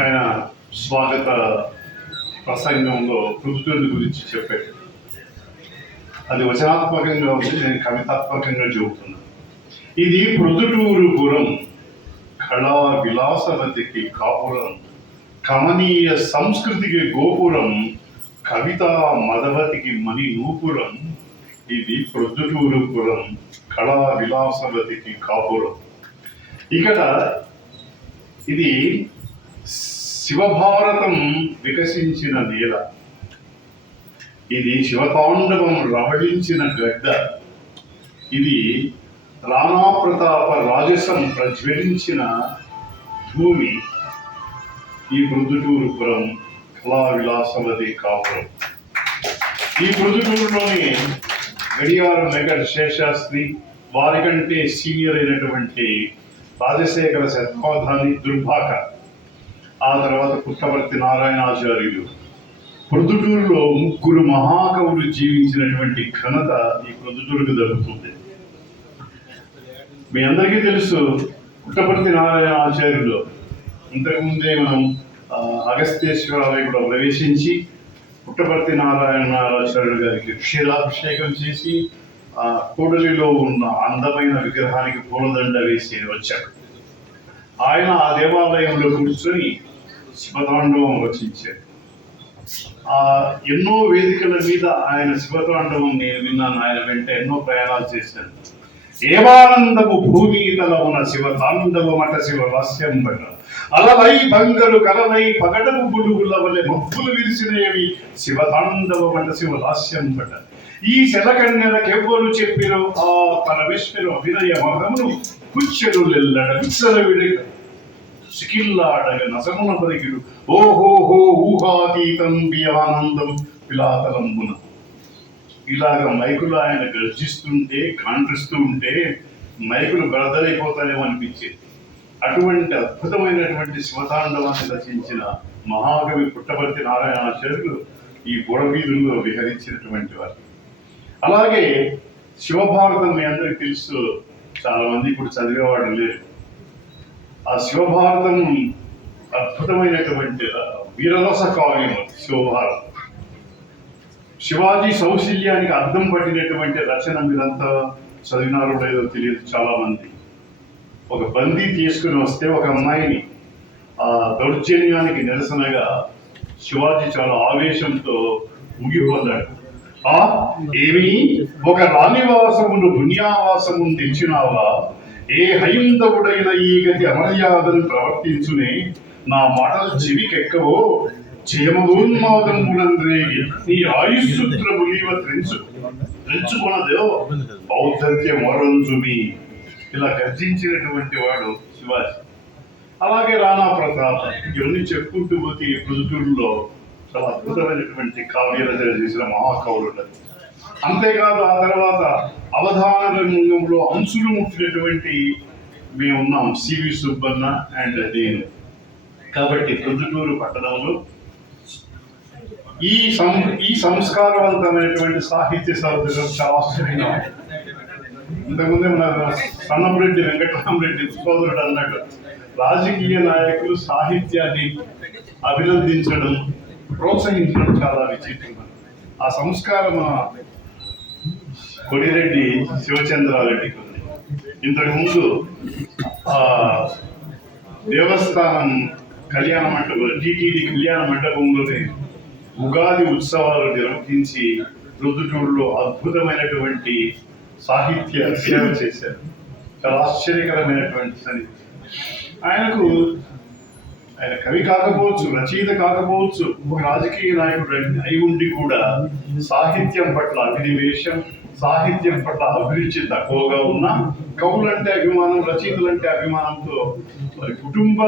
ఆయన స్వాగత ప్రసంగంలో పృథ్వీని గురించి చెప్పాడు అది వచనాత్మకంగా ఉంది నేను కవితాత్మకంగా చెబుతున్నాను. ఇది ప్రొద్దుటూరుపురం కళా విలాసవతికి కాపురం కమనీయ సంస్కృతికి గోపురం కవితా మదవతికి మణి నూపురం ఇది ప్రొద్దుటూరుపురం కళా విలాసవతికి కాపురం. ఇక్కడ ఇది శివభారతం వికసించిన నేల. ఇది శివతాండవం రవళించిన గడ్డ. ఇది రాణా ప్రతాప రాజసం ప్రజ్వలించిన భూమి. ఈ మృదుటూరుపురం కళా విలాసవతి కాపురం. ఈ మృదుటూరులోని గడియార వెంకట శేషాస్త్రి వారికంటే సీనియర్ అయినటువంటి రాజశేఖర శతకోధాని దుర్భాక ఆ తర్వాత పుట్టపర్తి నారాయణాచార్యులు. ప్రొద్దుటూరులో ముగ్గురు మహాకవులు జీవించినటువంటి ఘనత ఈ ప్రొద్దుటూరుకు దక్కుతుంది. మీ అందరికీ తెలుసు పుట్టపర్తి నారాయణ ఆచార్యులు ఇంతకుముందే మనం అగస్త్యేశ్వరాలయ కూడా ప్రవేశించి పుట్టపర్తి నారాయణ ఆచార్యుడు గారికి క్షీరాభిషేకం చేసి ఆ కూడలిలో ఉన్న అందమైన విగ్రహానికి పూలదండ వేసి వచ్చాడు ఆయన ఆ దేవాలయంలో కూర్చొని శివతాండవం రచించాడు ఆ ఎన్నో వేదికల మీద ఆయన శివతాండవం నేను విన్నాను ఆయన వెంట ఎన్నో ప్రయాణాలు చేశాను ఏవానందము భూమి తలమున శివ తాండవ మట శివ రస్యం బట అలలై బంగలు కలలై పగడము బుడుగుల వలె మబ్బులు విరిసినవి శివ తాండవ మట శివ లాస్యం బట ఈ శలకన్యలకెవ్వరు చెప్పిరో? ఆ పరమేశ్వరు అభినయ మహమును కుచ్చెలు లెల్లడ విచ్చల విడగ సికిల్లాడగ నసమున పలికిడు ఓహో హో ఊహాతీతం బియానందం పిలాతలంబున. ఇలాగ మైకులు ఆయన గర్జిస్తుంటే కాంట్రిస్తూ ఉంటే మైకులు బ్రదలైపోతాయేమో అనిపించేది. అటువంటి అద్భుతమైనటువంటి శివతాండవాన్ని రచించిన మహాకవి పుట్టపర్తి నారాయణాచార్యులు ఈ బుడవీధుల్లో విహరించినటువంటి వారు. అలాగే శివభారతం మీ అందరికి తెలుసు చాలా మంది ఇప్పుడు చదివేవాడు లేరు. ఆ శివభారతం అద్భుతమైనటువంటి వీరరస కావ్యం శివభారతం. శివాజీ సౌశల్యానికి అర్థం పట్టినటువంటి రచన మీరంతా చదివినారో లేదో తెలియదు చాలా మంది ఒక బందీ తీసుకుని వస్తే ఒక అమ్మాయిని ఆ దౌర్జన్యానికి నిరసనగా శివాజీ చాలా ఆవేశంతో ముగిపోతాడు ఆ ఏమి? ఒక రాణివాసమును పుణ్యావాసము తెచ్చినావా? ఏ హైందవుడైన ఈ గతి అమర్యాదను ప్రవర్తించునే నా మాటలు చెవికెక్కవో క్షేమోన్మాదమునంద్రేగి నీ ఆయుస్సూత్రము నీవ త్రెంచు త్రెంచుకొనదో బౌద్ధత్య మరంజుమి ఇలా గర్జించినటువంటి వాడు శివాజీ. అలాగే రాణా ప్రతాప్ ఇవన్నీ చెప్పుకుంటూ పోతే ఈ ప్రొద్దుటూరులో చాలా అద్భుతమైనటువంటి కావ్య రచన చేసిన మహాకవులు అంతేకాదు ఆ తర్వాత అవధాన రంగంలో అంశులు ముట్టినటువంటి మేము ఉన్నాం సివి సుబ్బన్న అండ్ నేను. కాబట్టి ప్రొద్దుటూరు పట్టణంలో ఈ సం ఈ సంస్కారవంతమైనటువంటి సాహిత్య సౌకర్యం చాలా ఆశ్చర్యంగా ఇంతకుముందే మన సన్నమరెడ్డి వెంకటరామరెడ్డి సోదరుడు అన్నాడు రాజకీయ నాయకులు సాహిత్యాన్ని అభినందించడం ప్రోత్సహించడం చాలా విచిత్రం. ఆ సంస్కారం కొడిరెడ్డి శివచంద్రారెడ్డికి ఉంది ఇంతకు ముందు దేవస్థానం కళ్యాణ మండపం టీటీడీ కళ్యాణ మండపంలోనే ఉగాది ఉత్సవాలు నిర్వహించి రుద్దుటూరులో అద్భుతమైనటువంటి సాహిత్య సేవ చేశారు. చాలా ఆశ్చర్యకరమైనటువంటి సన్నిధి ఆయనకు ఆయన కవి కాకపోవచ్చు రచయిత కాకపోవచ్చు ఒక రాజకీయ నాయకుడు అయి ఉండి కూడా సాహిత్యం పట్ల అభినివేశం సాహిత్యం పట్ల అభిరుచి తక్కువగా ఉన్న కవులంటే అభిమానం రచయితలంటే అభిమానంతో మరి కుటుంబ